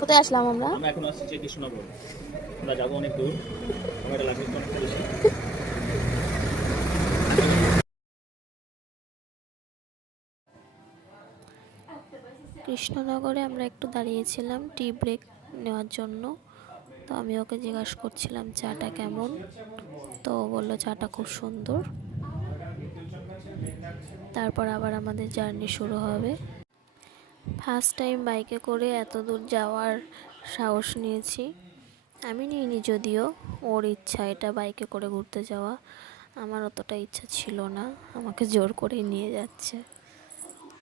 কোথায় আসলাম আমরা? আমরা এখন আসছি যে কৃষ্ণনগর। আমরা যাবো অনেক দূর, সময়টা লাগবে অনেকটা বেশি। কৃষ্ণনগরে আমরা একটু দাঁড়িয়েছিলাম টি ব্রেক নেওয়ার জন্য। তো আমি ওকে জিজ্ঞাসা করছিলাম চাটা কেমন, তো ও বললো চাটা খুব সুন্দর। তারপর আবার আমাদের জার্নি শুরু হবে। ফার্স্ট টাইম বাইকে করে এত দূর যাওয়ার সাহস নিয়েছি। আমি নিইনি যদিও, ওর ইচ্ছা এটা বাইকে করে ঘুরতে যাওয়া, আমার অতটা ইচ্ছা ছিল না, আমাকে জোর করে নিয়ে যাচ্ছে।